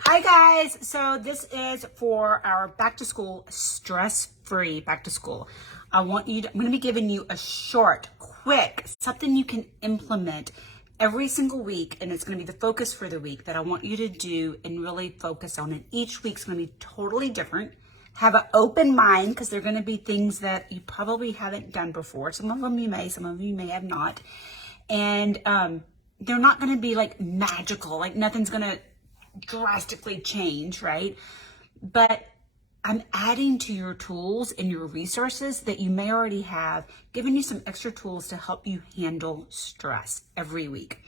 Hi guys, so this is for our back to school, stress-free back to school. I'm going to be giving you a short, quick, something you can implement every single week, and it's going to be the focus for the week that I want you to do and really focus on. And each week's going to be totally different. Have an open mind because they're going to be things that you probably haven't done before. Some of them you may, some of you may have not. And they're not going to be like magical, like nothing's going to drastically change, right? But I'm adding to your tools and your resources that you may already have, giving you some extra tools to help you handle stress every week.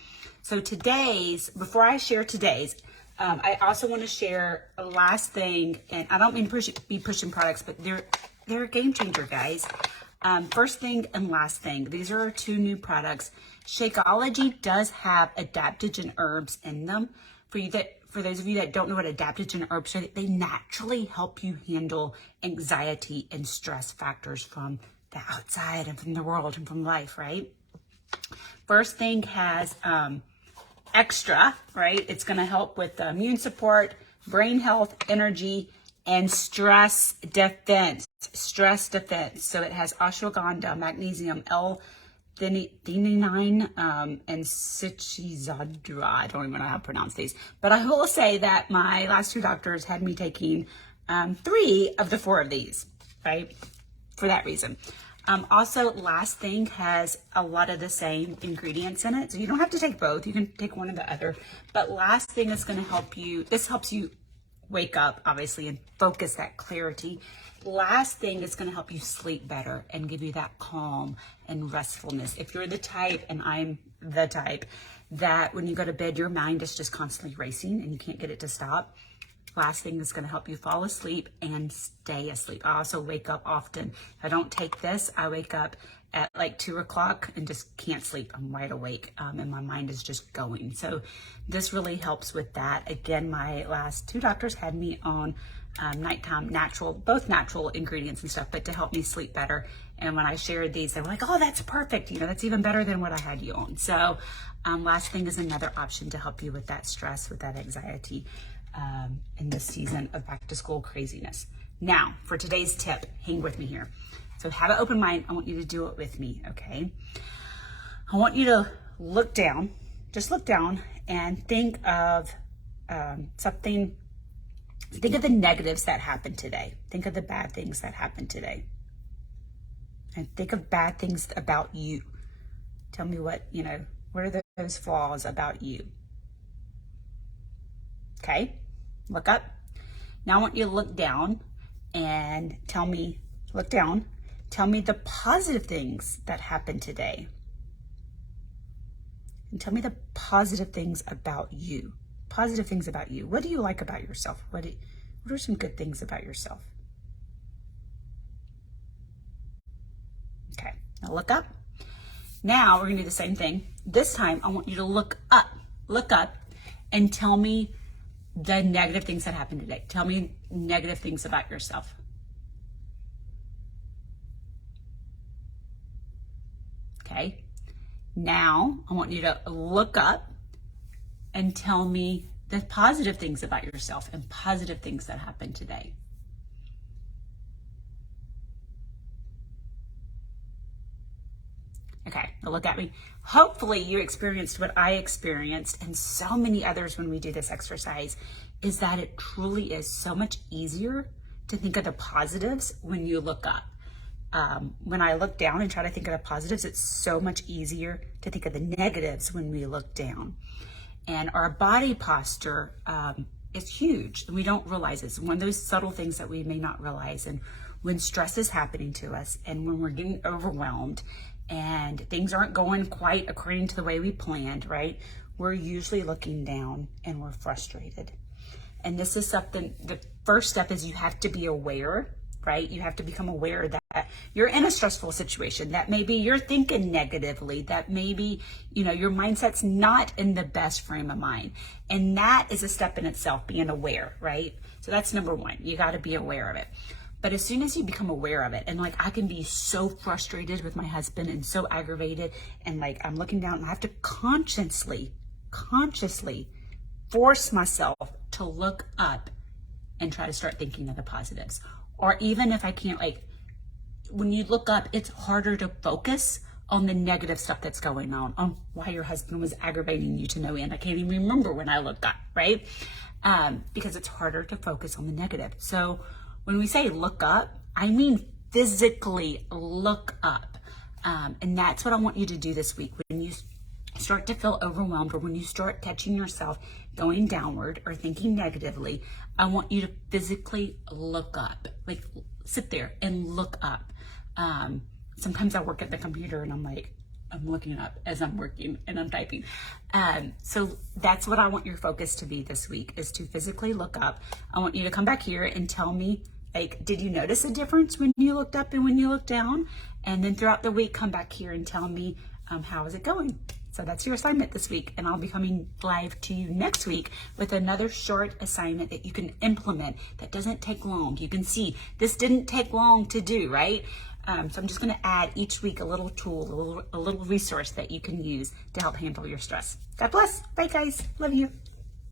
So before I share today's, I also want to share a last thing, and I don't mean be pushing products, but they're a game changer, guys. First thing and last thing, these are our two new products. Shakeology does have adaptogen herbs in them. For those of you that don't know what adaptogen herbs are, they naturally help you handle anxiety and stress factors from the outside and from the world and from life, right? First thing has extra, right? It's going to help with immune support, brain health, energy, and stress defense. So it has ashwagandha, magnesium, L-theanine, and cichizadra. I don't even know how to pronounce these, but I will say that my last two doctors had me taking 3 of the 4 of these, right? For that reason. Also, last thing has a lot of the same ingredients in it, so you don't have to take both. You can take one or the other. But last thing is going to help you. This helps you wake up, obviously, and focus, that clarity. Last thing is going to help you sleep better and give you that calm and restfulness. If you're the type, and I'm the type, that when you go to bed, your mind is just constantly racing and you can't get it to stop, last thing is going to help you fall asleep and stay asleep. I also wake up often. If I don't take this, I wake up at like 2 o'clock and just can't sleep. I'm wide awake and my mind is just going. So this really helps with that. Again, my last 2 doctors had me on nighttime both natural ingredients and stuff, but to help me sleep better. And when I shared these, they were like, oh, that's perfect. That's even better than what I had you on. So last thing is another option to help you with that stress, with that anxiety in this season of back to school craziness. Now, for today's tip, hang with me here. So have an open mind. I want you to do it with me, okay? I want you to look down, just look down and think of something. Think of the negatives that happened today. Think of the bad things that happened today. And think of bad things about you. Tell me what are those flaws about you? Okay, look up. Now I want you to look down and tell me the positive things that happened today. And tell me the positive things about you. Positive things about you. What do you like about yourself? What are some good things about yourself? Okay, now look up. Now we're gonna do the same thing. This time I want you to look up and tell me the negative things that happened today. Tell me negative things about yourself. Okay, now I want you to look up and tell me the positive things about yourself and positive things that happened today. Okay, now look at me. Hopefully you experienced what I experienced and so many others when we do this exercise, is that it truly is so much easier to think of the positives when you look up. When I look down and try to think of the positives, it's so much easier to think of the negatives when we look down. And our body posture is huge, and we don't realize it. It's one of those subtle things that we may not realize. And when stress is happening to us, and when we're getting overwhelmed, and things aren't going quite according to the way we planned, right? We're usually looking down and we're frustrated. And this is something, the first step is you have to be aware, right? You have to become aware that you're in a stressful situation, that maybe you're thinking negatively, that maybe, your mindset's not in the best frame of mind. And that is a step in itself, being aware, right? So that's number 1. You got to be aware of it. But as soon as you become aware of it, and like I can be so frustrated with my husband and so aggravated, and like I'm looking down and I have to consciously force myself to look up and try to start thinking of the positives. Or even if I can't, like, when you look up, it's harder to focus on the negative stuff that's going on why your husband was aggravating you to no end. I can't even remember when I looked up, right? Because it's harder to focus on the negative. So when we say look up, I mean physically look up. And that's what I want you to do this week. When you start to feel overwhelmed, or when you start catching yourself going downward or thinking negatively, I want you to physically look up. Like, sit there and look up. Sometimes I work at the computer and I'm looking up as I'm working and I'm typing. So that's what I want your focus to be this week, is to physically look up. I want you to come back here and tell me, like, did you notice a difference when you looked up and when you looked down? And then throughout the week, come back here and tell me, how is it going? So that's your assignment this week. And I'll be coming live to you next week with another short assignment that you can implement that doesn't take long. You can this didn't take long to do, right? So I'm just going to add each week a little tool, a little resource that you can use to help handle your stress. God bless. Bye, guys. Love you.